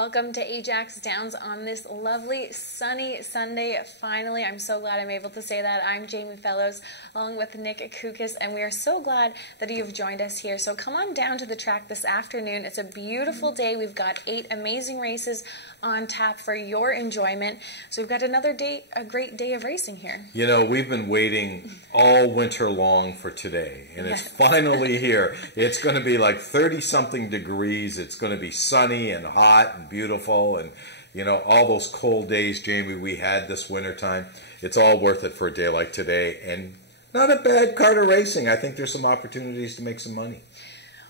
Welcome to Ajax Downs on this lovely sunny Sunday. Finally, I'm so glad I'm able to say that. I'm Jamie Fellows along with Nick Kukis, and we are so glad that you've joined us here. So come on down to the track this afternoon. It's a beautiful day. We've got 8 amazing races on tap for your enjoyment. So we've got another day, a great day of racing here. You know, we've been waiting all winter long for today, and it's finally here. It's going to be like 30-something degrees. It's going to be sunny and hot and beautiful, and you know, all those cold days, Jamie, we had this winter time. It's all worth it for a day like today, and not a bad card of racing. I think there's some opportunities to make some money.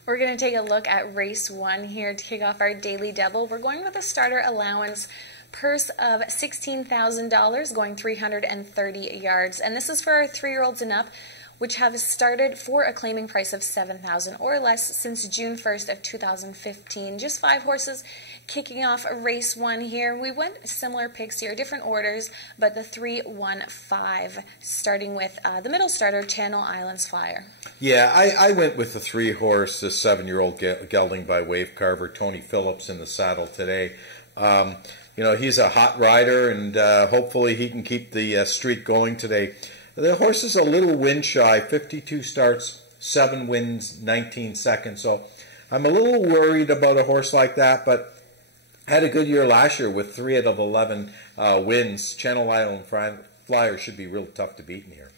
We're going to take a look at race 1 here to kick off our Daily Double. We're going with a starter allowance purse of $16,000, going 330 yards, and this is for our 3-year-olds and up, which have started for a claiming price of $7,000 or less since June 1st of 2015. Just 5 horses kicking off race 1 here. We went similar picks here, different orders, but the 3-1-5, starting with the middle starter, Channel Islands Flyer. Yeah, I went with the 3-horse, the 7-year-old gelding by Wave Carver, Tony Phillips in the saddle today. You know, he's a hot rider, and hopefully he can keep the streak going today. The horse is a little wind shy, 52 starts, 7 wins, 19 seconds. So I'm a little worried about a horse like that, but had a good year last year with 3 out of 11 wins. Channel Island Flyer should be real tough to beat in here.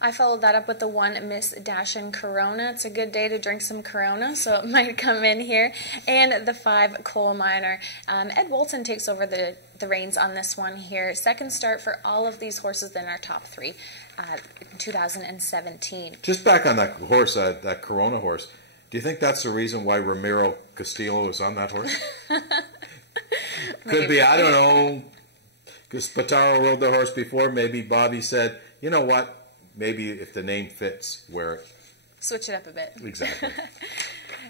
I followed that up with the 1 Miss Dashin Corona. It's a good day to drink some Corona, so it might come in here. And the 5 Coal Miner. Ed Walton takes over the reins on this one here. Second start for all of these horses in our top 3 in 2017. Just back on that horse, that Corona horse, do you think that's the reason why Ramiro Castillo is on that horse? Could be, I don't know, because Spataro rode the horse before. Maybe Bobby said, you know what? Maybe if the name fits, wear it. Switch it up a bit. Exactly.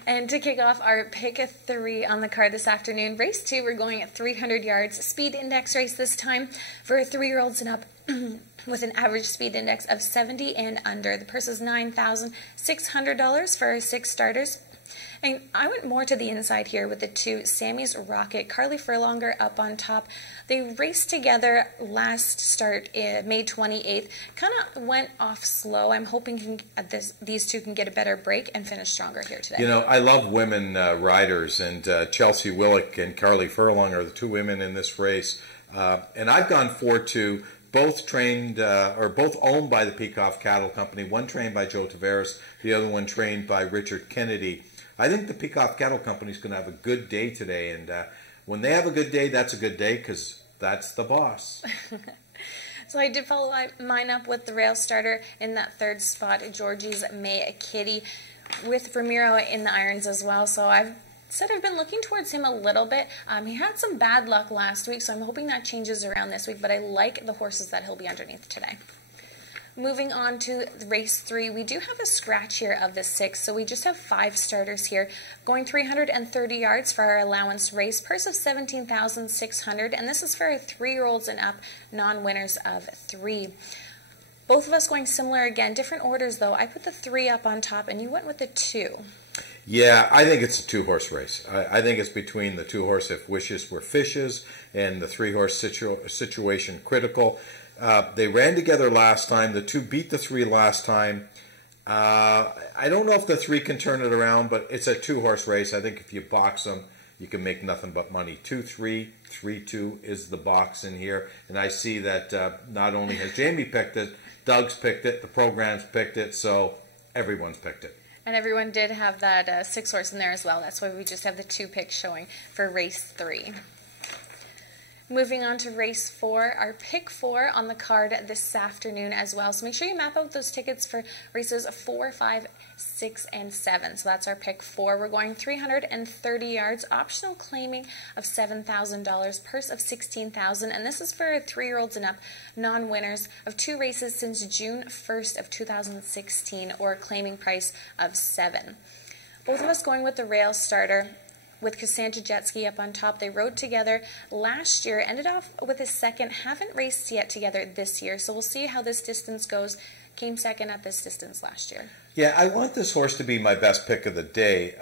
And to kick off our pick 3 on the card this afternoon, race 2, we're going at 300 yards. Speed index race this time for 3-year-olds and up with an average speed index of 70 and under. The purse is $9,600 for 6 starters. And I went more to the inside here with the 2 Sammy's Rocket, Carly Furlonger up on top. They raced together last start May 28th. Kind of went off slow. I'm hoping these 2 can get a better break and finish stronger here today. You know, I love women riders, and Chelsea Willick and Carly Furlong are the 2 women in this race. And I've gone 4-2. Both trained, or both owned by the Peacock Cattle Company. One trained by Joe Tavares, the other one trained by Richard Kennedy. I think the Peacock Cattle Company is going to have a good day today, and when they have a good day, that's a good day because that's the boss. So I did follow mine up with the rail starter in that 3rd spot, Georgie's May Kitty, with Ramiro in the irons as well. So I've been looking towards him a little bit. He had some bad luck last week, so I'm hoping that changes around this week, but I like the horses that he'll be underneath today. Moving on to race 3, we do have a scratch here of the 6, so we just have 5 starters here, going 330 yards for our allowance race, purse of $17,600, and this is for 3-year-olds and up, non-winners of 3. Both of us going similar again, different orders though. I put the 3 up on top, and you went with the 2. Yeah, I think it's a 2-horse race. I think it's between the 2-horse If Wishes Were Fishes and the 3-horse Situation Critical. They ran together last time. The 2 beat the 3 last time. I don't know if the 3 can turn it around, but it's a 2-horse race. I think if you box them, you can make nothing but money. 2-3, 3-2 is the box in here. And I see that not only has Jamie picked it, Doug's picked it, the program's picked it, so everyone's picked it. And everyone did have that 6-horse in there as well. That's why we just have the 2 picks showing for race 3. Moving on to race 4, our pick 4 on the card this afternoon as well. So make sure you map out those tickets for races 4, 5, 6, and 7. So that's our pick 4. We're going 330 yards, optional claiming of $7,000, purse of $16,000, and this is for 3-year-olds and up, non-winners of 2 races since June 1st of 2016, or a claiming price of $7,000. Both of us going with the rail starter, with Cassandra Jetski up on top. They rode together last year, ended off with a 2nd, haven't raced yet together this year, so we'll see how this distance goes. Came 2nd at this distance last year. Yeah, I want this horse to be my best pick of the day.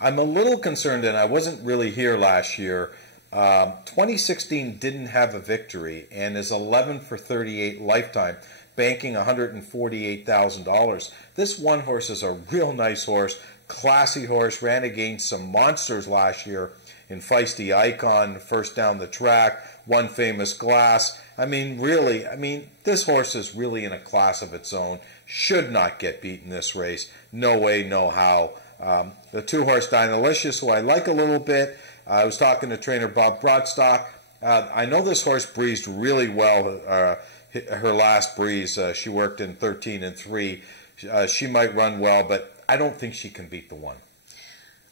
I'm a little concerned, and I wasn't really here last year, 2016 didn't have a victory and is 11 for 38 lifetime, banking $148,000. This one horse is a real nice horse, classy horse, ran against some monsters last year in Feisty Icon, first down the track, One Famous Glass. I mean, really, this horse is really in a class of its own. Should not get beat in this race. No way, no how. The two-horse Dynalicious, who I like a little bit. I was talking to trainer Bob Broadstock. I know this horse breezed really well her last breeze. She worked in 13-3. She might run well, but I don't think she can beat the one.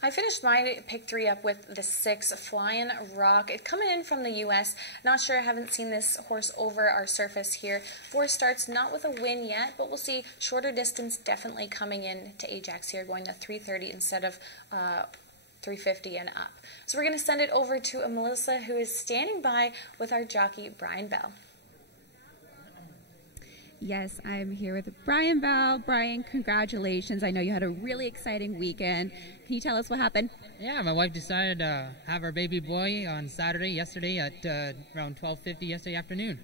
I finished my pick 3 up with the 6, Flying Rock. It coming in from the U.S. Not sure, I haven't seen this horse over our surface here. 4 starts, not with a win yet, but we'll see. Shorter distance definitely coming in to Ajax here, going to 330 instead of 350 and up. So we're going to send it over to Melissa, who is standing by with our jockey, Brian Bell. Yes, I'm here with Brian Bell. Brian, congratulations. I know you had a really exciting weekend. Can you tell us what happened? Yeah, my wife decided to have our baby boy on yesterday at around 12:50 yesterday afternoon.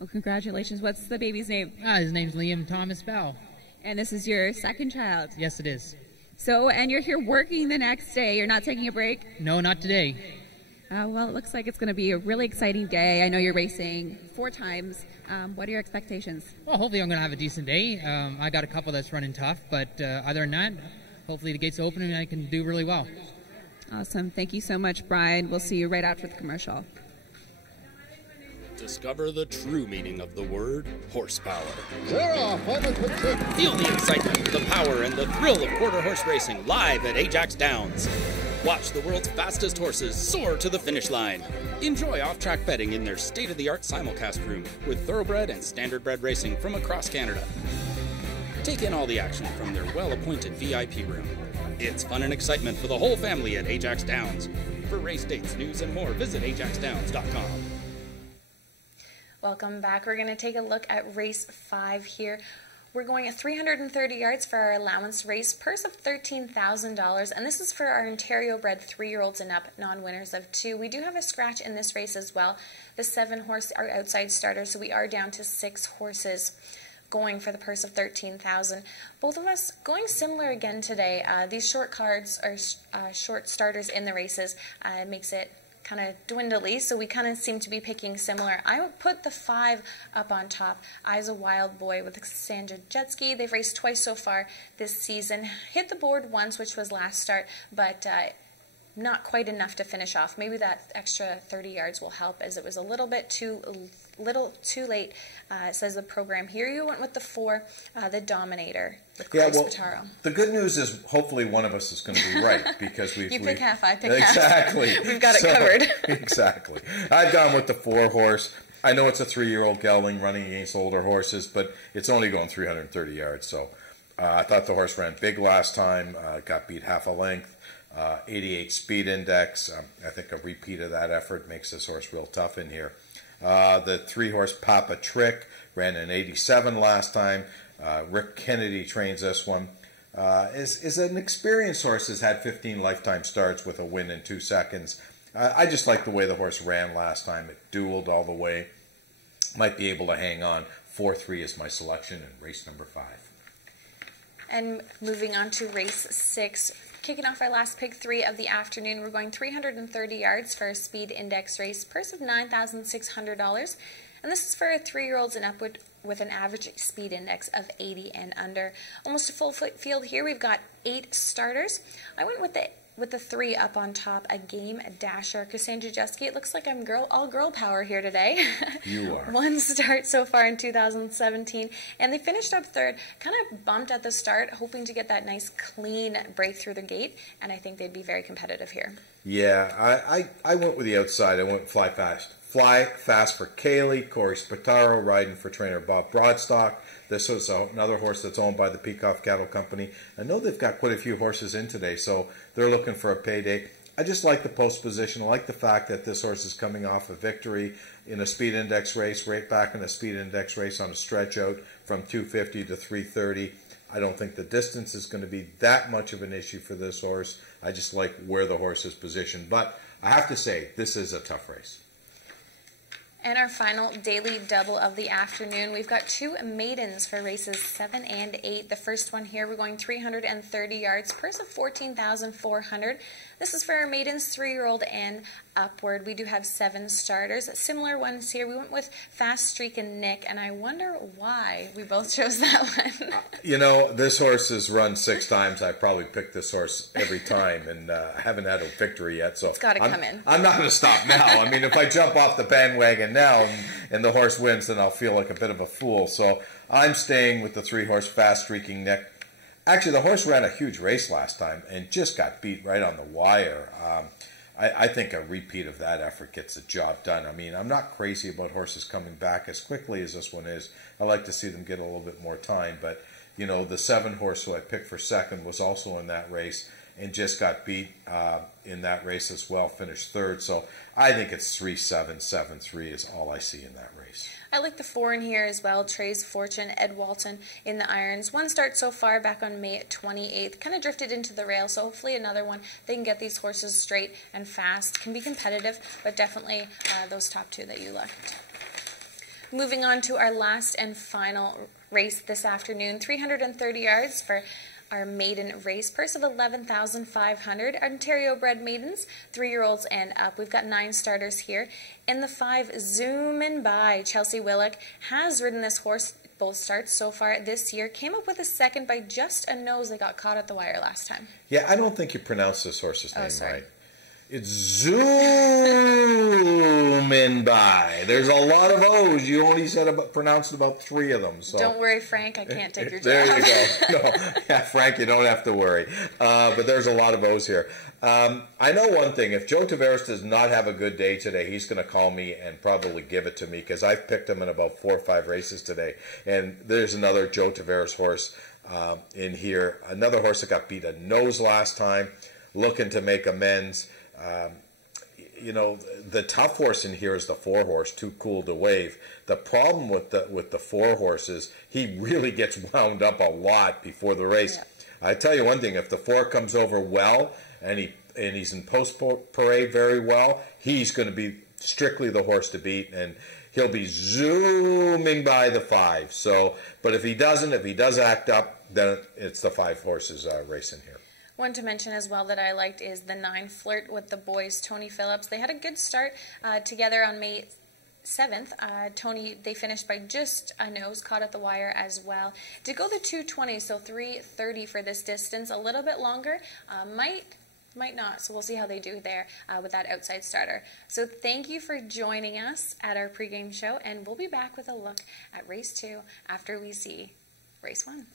Well, congratulations. What's the baby's name? His name's Liam Thomas Bell. And this is your second child? Yes, it is. So, and you're here working the next day. You're not taking a break? No, not today. Well, it looks like it's going to be a really exciting day. I know you're racing 4 times. What are your expectations? Well, hopefully I'm going to have a decent day. I got a couple that's running tough, but other than that, hopefully the gates open and I can do really well. Awesome. Thank you so much, Brian. We'll see you right after the commercial. Discover the true meaning of the word horsepower. Feel the excitement, the power, and the thrill of quarter horse racing live at Ajax Downs. Watch the world's fastest horses soar to the finish line. Enjoy off-track betting in their state-of-the-art simulcast room with thoroughbred and standardbred racing from across Canada. Take in all the action from their well-appointed VIP room. It's fun and excitement for the whole family at Ajax Downs. For race dates, news, and more, visit ajaxdowns.com. Welcome back. We're going to take a look at race 5 here. We're going at 330 yards for our allowance race, purse of $13,000, and this is for our Ontario-bred 3-year-olds and up, non-winners of 2. We do have a scratch in this race as well. The 7 horse are outside starters, so we are down to 6 horses going for the purse of $13,000. Both of us going similar again today. These short cards are short starters in the races. Makes it kind of dwindly, so we kind of seem to be picking similar. I would put the 5 up on top. Eyes a Wild Boy with Cassandra Jetski. They've raced twice so far this season. Hit the board once, which was last start, but not quite enough to finish off. Maybe that extra 30 yards will help, as it was a little bit too late, says the program here. You went with the 4, the Dominator, with Chris Spataro. The good news is hopefully one of us is going to be right, because you pick half, I pick exactly. half. We've got it covered. Exactly. I've gone with the 4 horse. I know it's a 3-year-old gelding running against older horses, but it's only going 330 yards. So I thought the horse ran big last time, got beat half a length. 88 speed index. I think a repeat of that effort makes this horse real tough in here. The 3-horse Papa Trick ran an 87 last time. Rick Kennedy trains this one. Is an experienced horse, has had 15 lifetime starts with a win in 2 seconds. I just like the way the horse ran last time. It dueled all the way. Might be able to hang on. 4-3 is my selection in race number 5. And moving on to race 6. Kicking off our last pick 3 of the afternoon, we're going 330 yards for a speed index race, purse of $9,600, and this is for 3-year-olds and upward with an average speed index of 80 and under. Almost a full field here. We've got 8 starters. I went with the 3 up on top, a Game Dasher, Cassandra Jetski. It looks like I'm all girl power here today. You are. 1 start so far in 2017, and they finished up 3rd. Kind of bumped at the start, hoping to get that nice clean break through the gate, and I think they'd be very competitive here. Yeah, I went with the outside. I went Fly Fast. Fly Fast for Kaylee, Corey Spataro riding for trainer Bob Broadstock. This was another horse that's owned by the Peacock Cattle Company. I know they've got quite a few horses in today, so they're looking for a payday. I just like the post position. I like the fact that this horse is coming off a victory in a speed index race, right back in a speed index race on a stretch out from 250 to 330. I don't think the distance is going to be that much of an issue for this horse. I just like where the horse is positioned. But I have to say, this is a tough race. And our final daily double of the afternoon, we've got two maidens for races 7 and 8. The first one here, we're going 330 yards, purse of $14,400. This is for our maidens 3-year-old and upward. We do have 7 starters. Similar ones here. We went with Fast Streak and Nick, and I wonder why we both chose that one. You know, this horse has run 6 times. I probably picked this horse every time, and I haven't had a victory yet. So it's got to come in. I'm not going to stop now. I mean, if I jump off the bandwagon now and the horse wins, then I'll feel like a bit of a fool. So I'm staying with the 3-horse Fast Streaking Nick. Actually, the horse ran a huge race last time and just got beat right on the wire. I think a repeat of that effort gets the job done. I mean, I'm not crazy about horses coming back as quickly as this one is. I like to see them get a little bit more time. But, you know, the 7-horse who I picked for second was also in that race and just got beat in that race as well, finished third. So I think it's 3-7, 7-3 is all I see in that race. I like the 4 in here as well. Trey's Fortune, Ed Walton in the irons. 1 start so far back on May 28th. Kind of drifted into the rail, so hopefully another one. They can get these horses straight and fast. Can be competitive, but definitely those top 2 that you liked. Moving on to our last and final race this afternoon. 330 yards for our maiden race, purse of $11,500. Ontario bred maidens, 3-year-olds and up. We've got 9 starters here. In the 5, Zoomin' By. Chelsea Willock has ridden this horse both starts so far this year. Came up with a second by just a nose. They got caught at the wire last time. Yeah, I don't think you pronounced this horse's name sorry. right. It's Zoomin' By. There's a lot of O's. You only pronounced about 3 of them. So. Don't worry, Frank. I can't take your job. There you go. No, yeah, Frank, you don't have to worry. But there's a lot of O's here. I know one thing. If Joe Tavares does not have a good day today, he's going to call me and probably give it to me because I've picked him in about 4 or 5 races today. And there's another Joe Tavares horse in here. Another horse that got beat a nose last time, looking to make amends. You know, the tough horse in here is the 4-horse, Too Cool to Wave. The problem with the 4-horse is he really gets wound up a lot before the race. Yeah. I tell you one thing, if the 4 comes over well and he's in post parade very well, he's going to be strictly the horse to beat, and he'll be zooming by the 5. So, but if he doesn't, if he does act up, then it's the 5 horses racing here. One to mention as well that I liked is the 9, Flirt with the Boys, Tony Phillips. They had a good start together on May 7th. Tony, they finished by just a nose, caught at the wire as well. Did go the 2:20, so 3:30 for this distance. A little bit longer, might not, so we'll see how they do there with that outside starter. So thank you for joining us at our pregame show, and we'll be back with a look at race 2 after we see race 1.